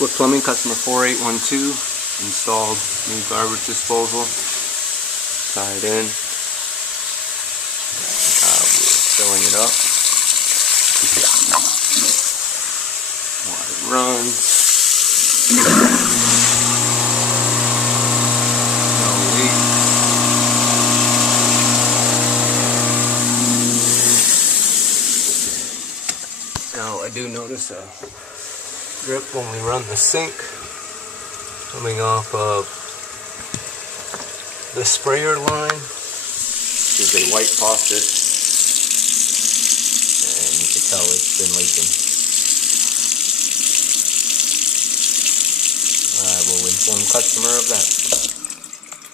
Swift Plumbing, customer 4812, installed new garbage disposal, tied in. We're filling it up. Water runs. No leak. Now I do notice a drip when we run the sink coming off of the sprayer line. This is a white faucet, and you can tell it's been leaking. I will inform customer of that.